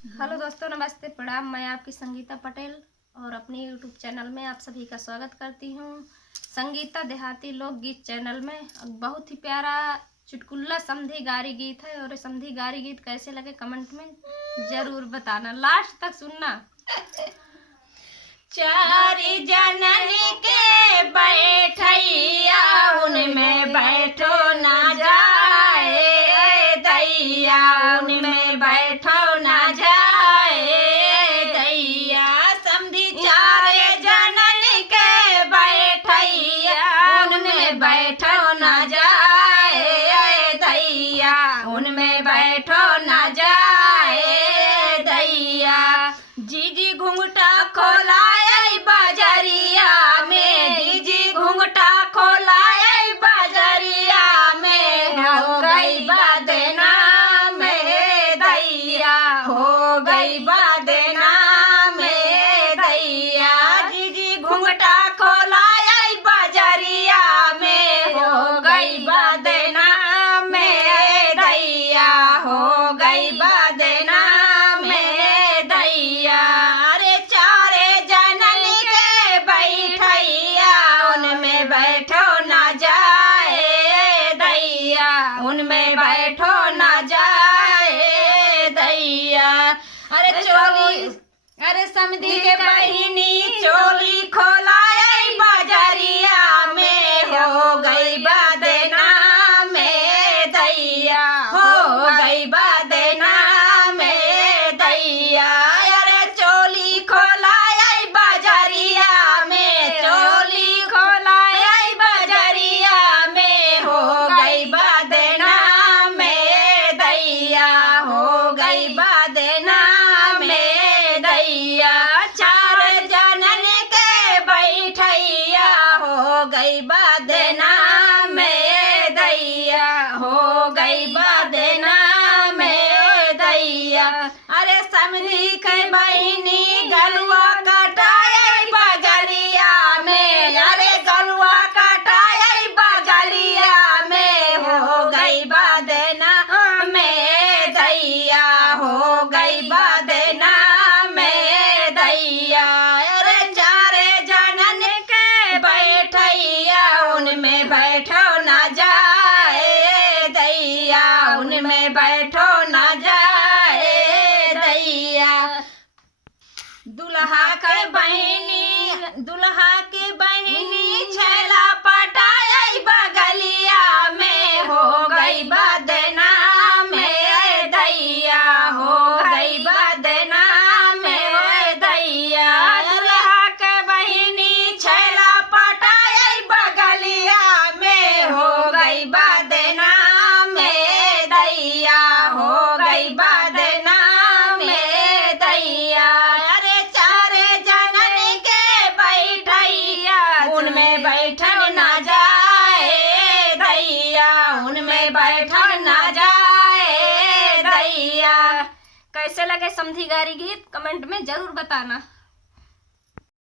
हेलो दोस्तों, नमस्ते, प्रणाम। मैं आपकी संगीता पटेल और अपने यूट्यूब चैनल में आप सभी का स्वागत करती हूँ। संगीता देहाती लोकगीत चैनल में बहुत ही प्यारा चुटकुला समधी गारी गीत है और समधी गारी गीत कैसे लगे कमेंट में जरूर बताना, लास्ट तक सुनना। चारि जननी के बैठैया उनमें बैठो ना जाए दैया, उनमें बैठो ना जाए दैया। समधी चारे जननी के बैठैया उनमें बैठो ना जाए दैया, उनमें बैठो ना जाए दैया। जीजी घुंघटा खोला बाजरिया में, जीजी घुंघटा खोलाए बाजरिया में, हो गई बदना में दैया, हो गई बदना में दैया। जीजी घुंघटा खोलाए बाजरिया में, हो गई बदना में दैया, हो गई बदना में दैया। अरे चारे उनमें बैठो ना जाए दैया, उनमें बैठो ना जाए दैया। अरे चोली, अरे समधी के बहिनी चोली खोलाए बाजरिया में, हो गई बदना में दैया, हो गई बदना में दैया। अरे चोली खोलाए बाजरिया में, चोली खोलाए बाजरिया में, हो गई बदना में दैया, हो गई बदना में दैया। चार जनन के बैठैया हो गई बदना में दैया, हो गई बदना में दैया। अरे समधी के बहिनी गलुआ कटाए बगलिया में, अरे गलुआ कटाए बगलिया में, हो गई बदना में दैया, हो गई बदना में दैया। अरे चारे जनन के बैठैया उनमें बैठो ना जाए दैया, उनमें बैठो ना जाए दैया। दुल्हा के बहिनी, दुल्हा के बहिनी छैला पटाए बगलिया में, हो गई बदना में दैया, हो गई बदना में दैया। दुल्हा के बहिनी छैला पटाए बगलिया में, हो गई बदना में दैया, हो गई बदना में दैया। अरे चारे जननी के बैठैया उनमें बैठो ना जाए दैया, उनमें बैठो ना जाए दैया। कैसे लगे समधी गारी गीत कमेंट में जरूर बताना।